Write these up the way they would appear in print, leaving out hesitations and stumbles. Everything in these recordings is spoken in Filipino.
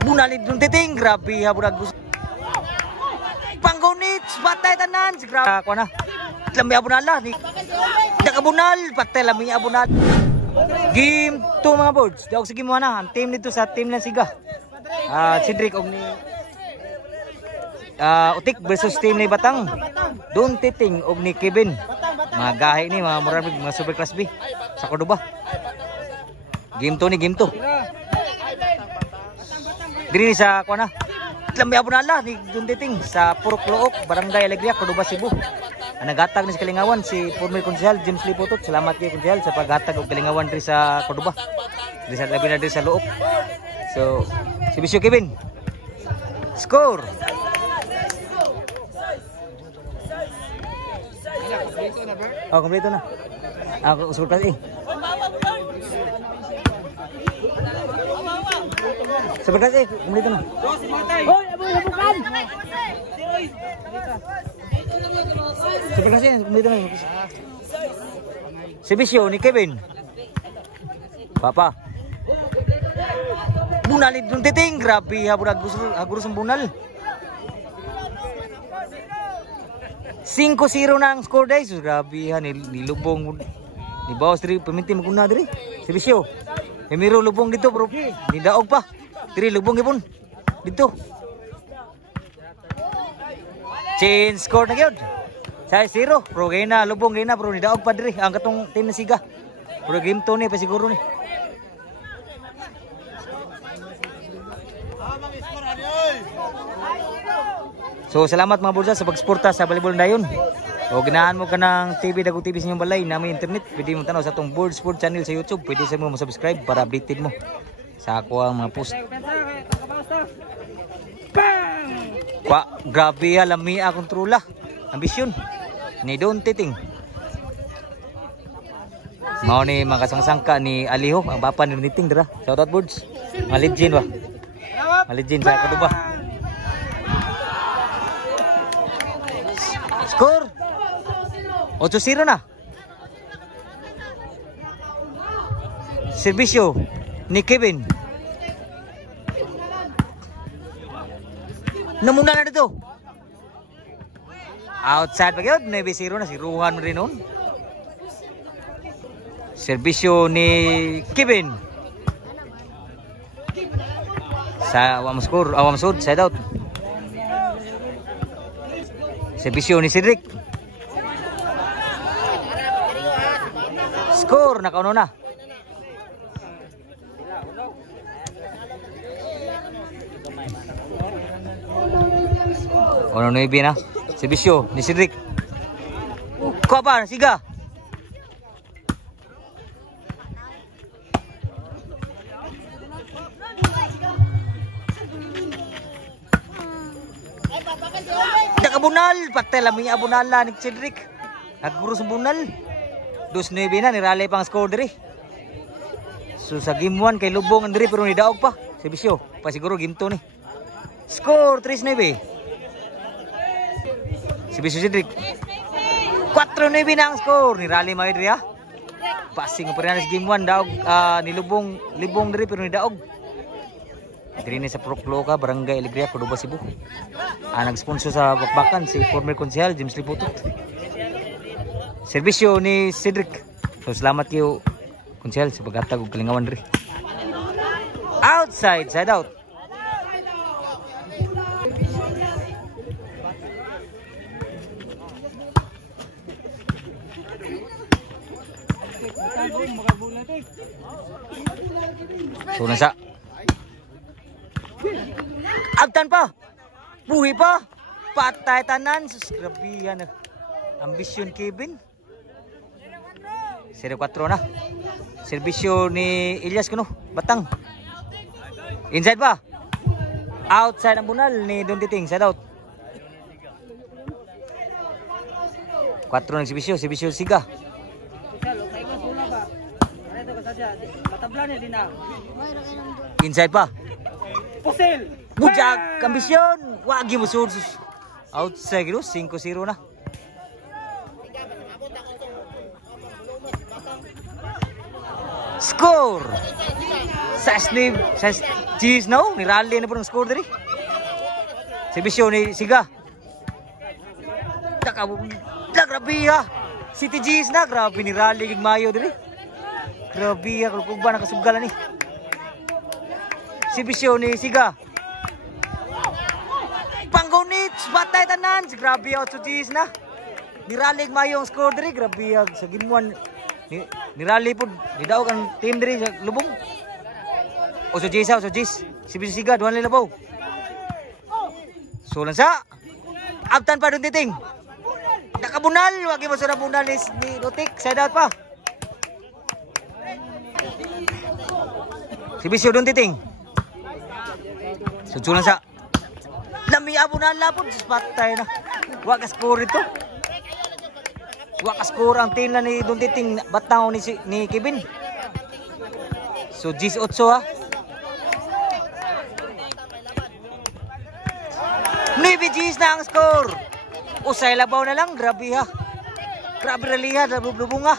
Bunalid ng titing, grabe ha burag gusto. Panggonits, batay tanan, grabe ako na. Lami abunala ni. Dakabunal, patay lami abunal. Game 2 mga boards. Daog sige mo na, ang team nito sa team na Siga. Cedric og ni Utik versus team ni Batang. Don Titing og ni Kevin. Mga gahi ni mga murag mga super class B sa Cordoba. Game 2 ni game 2. Diri ni sa kuana. Lambi abunala ni Don Titing sa Purok Look, Barangay Alegria, Cordoba, Cebu. Ang naghatag ni sa Kalingawan si former Konsehal James Lipotot. Salamat kay Konsehal sa paghatag og Kalingawan diri sa Cordoba. Diri sa labi na diri sa Look. So, si Bisyo Kevin. Score. Oh, kompleto na. Ako usul kasi. Sebentar kompleto na. Hoy, bukan. Sebentar kompleto na. Si Bisyo ni Kevin. Papa. Bunalid ng titing, grabe ha burag gusto bunal. 5-0 na ang score guys. Grabe ha nilubong ni bawas diri paminti maguna diri. Si Bisyo. Emiro lubong dito bro. Ni daog pa. Diri lubong gipon. Dito. Change score na gyud. Sa 0. Pro gina lubong gina bro ni daog pa diri ang katong team na Siga. Pro game 2 ni pa siguro ni. So salamat mga bulsa sa pagsuporta sa volleyball dayon. O ganahan mo ka ng TV Dagong TV sa inyong balay na may internet. Pwede mo tanaw sa atong Board Sport channel sa YouTube. Pwede sa mo subscribe para updated mo sa ako ang mga post. Grabe ha, lamia kontrola. Ambisyon ni Don Titing. Mao ni mga kasangsangka ni Aliho, ang papa ni Don Titing dira. Shout out Boards. Maligin ba? Maligin sa Cordoba. Score 8-0 na. Serbisyo ni Kevin. Namuna na dito. Outside pa yun. 9-0 na. Siruhan rin nun. Serbisyo ni Kevin. Sa awam score. Awam sud. Side out. Serbisyo ni Cedric. Score nakauno na. Ono 9 na. Serbisyo ni Cedric. Kuha pa Siga. Abunal, patay lami abunala ni Cedric. Naguro sa bunal. 2-9 na niralay pang score diri. So sa game 1 kay lubong diri pero ni daog pa. Si Bisyo, pa siguro game 2 ni. Score 3-9. Si Bisyo Cedric. 4-9 na ang score. Niralay may diri ha. Passing pa rin sa game 1 daog nilubong diri pero ni daog. Diri ni sa Purok Look, Barangay Alegria, Cordoba, Cebu. Nag-sponsor sa bakbakan si former Konsehal James Lipotot. Serbisyo ni Cedric. So salamat kayo Konsehal sa paghatag og Kalingawan diri. Outside, side out. So nasa Agtan pa. Buhi pa. Patay tanan. Susgrabihan. Ambisyon Kevin. 0-4 na. Serbisyo ni Ilyas kuno. Batang. Inside pa. Outside ang bunal ni Don Titing. Side out. 4 ng serbisyo. Serbisyo Siga. Inside pa. Pusil. Bujag, ambisyon. Wagi mo sud. Outside 5-0 na. Score. Sa Cheese no, ni Rally na po ng score diri. Serbisyo ni Siga. Grabe ha. City G's na, grabe ni Rally kig Mayo diri. Grabe ha, kung ba nakasugalan ni. Serbisyo ni Siga. Panggonits, batay tanan. Grabe ha, 8 G's na. Ni Rally kig Mayo ang score diri, grabe ha. Sa ginuan ni Rally po, ni daog ang team diri sa lubong. 8 G's ha, 8 G's. Serbisyo Siga, duhan nila po. So lang sa Abtan pa dun titing. Nakabunal, wagi mo sa bunal ni Lutik, side out pa. Serbisyo dun titing. So lang sa lami abunal lapod, patay na. Wa ka score ito. Wa ka score ang team na ni dun titing batang ni Kevin. So G's 8 ha. Nueve G's na ang score. Usay labaw na lang, grabe ha. Grabe raliha, lubong ha.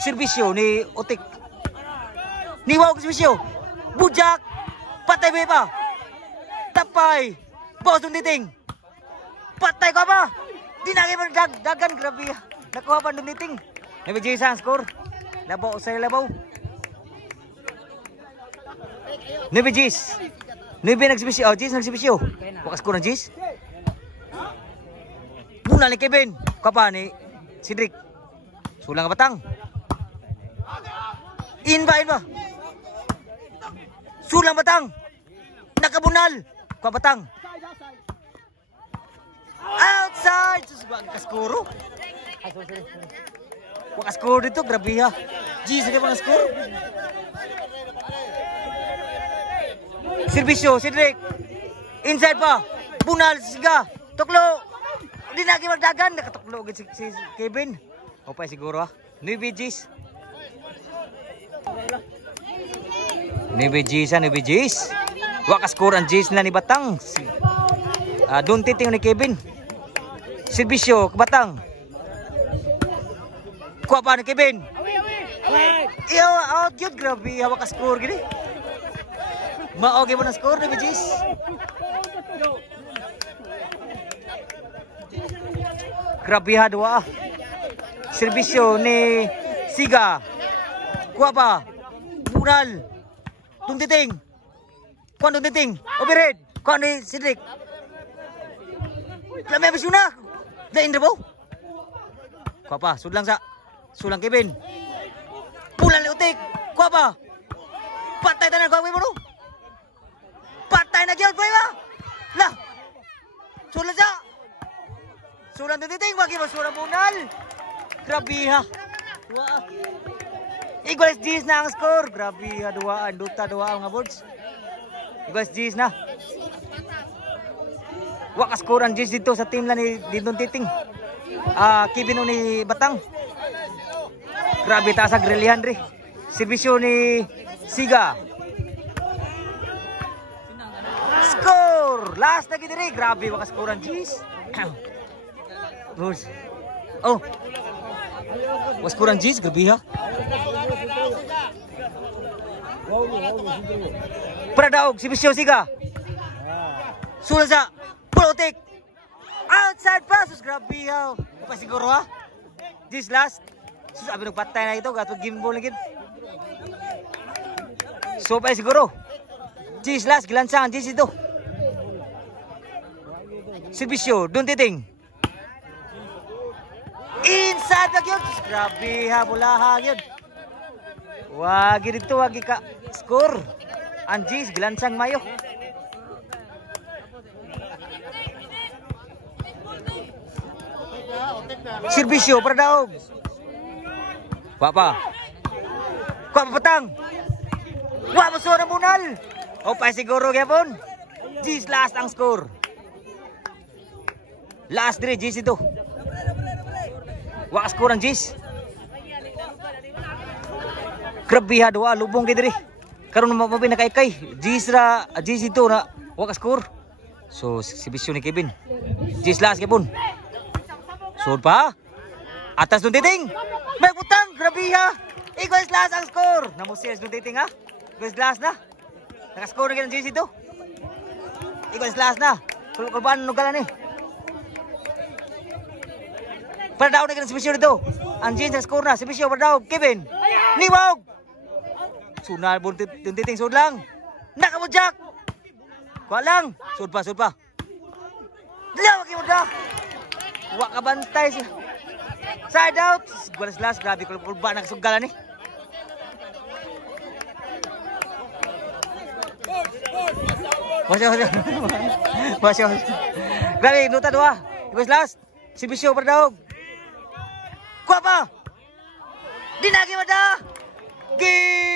Serbisyo ni Otik. Niwaw ko serbisyo. Bujak. Patay ba pa? Tapay. Bawas ng titing. Patay ka ba? Di na kayo dagan, grabe ha. Nakuha pa ng titing. Nueve G's ang score. Labaw, usay labaw. Nueve G's. Nuebe nagsibisyo. Oh, G's nagsibisyo. Wakas ko ng G's. Muna ni Kevin. Kapa ni Cedric. Sulang ka batang. In ba? Sulang batang. Nakabunal. Kwa batang. Outside. Susubang kaskuro. Wakas ko dito. Grabe ha. G's na mga score. Serbisyo, Cedric. Inside pa. Bunal, Siga. Tuklo. Hindi na magdagan. Nakatuklo si Kevin. O pa siguro ha. 9 G's. 9 G's ha, 9 G's. Wakas score ang G's na ni Batang. Doon titing ni Kevin. Serbisyo, Batang. Kuha pa ni Kevin. Iyo, out yun. Grabe, wakas score gini. Maoge mo na score, 9 G's. Grabe ha, dua. Serbisyo ni Siga. Kuha pa. Bunal. Tuntiting. Kuha tuntiting. Overhead. Kuha ni Cedric. Lamay abis yun na. Dain na po. Kuha pa. Sulang Kevin. Bunal ni Utik. Kuha pa. Patay tanan. Kuha mo no. Patay na gyud ba? Lah. Sulan sa. Sulan titing wagi mo sulan bunal. Grabe ha. Wa. Igual G's na ang score. Grabe ha, duaan, duta mga boards. Igual G's na. Wa ka score ang G's dito sa team la ni Dindon Titing. Kevin ni Batang. Grabe taas ang grilihan ri. Serbisyo ni Siga. Score! Last na gini rin. Grabe, makascore ang G's. Oh. Makascore ang G's. Grabe ha. Pradaog. Serbisyo Siga. Sulan sa Pulotik. Outside passes. Grabe ha. Pa siguro ha. G's last. Sabi nung patay na ito. Gato gimbal na gid. So pa siguro. G's last, gilansang ang G's ito. Serbisyo, doon titing. Inside na yun. Grabe ha, mulaha yun. Wagi dito, wagi ka score. Ang G's, gilansang Mayo. Serbisyo, para daog. Wapa. Kuha papatang. Wah, masuk na bunal. O pa siguro gyapon. G's last ang score. Last 3 G's ito. Wa score ang G's. Grabe ha, duwa lubong kay diri. Karon mo pinakaykay. G's ito na wa score. So serbisyo ni Kevin. G's last gyapon. Sud pa. Atas dun titing. May butang, grabe ha. Equals last ang score. Namusiyas ng dating ha. Equals last na. Nakascore na ganang JC to. Equals last na. Kulban nugalan eh. Para daw na ganang si Bisyo dito. Ang Jins nakascore na. Si Bisyo para daw. Kevin. Niwag. Sunal buntit yung dating sud lang. Nakamudjak. Kuha lang. Sud pa. Dilaw mo da. Wa ka bantay siya. Side out. Gulas last. Grabe kulban nakasugalan eh. Masya. Grabe, nuta dua. Equals last. Si Bisyo para daw. Kuha pa. Dinagi mo da. Game.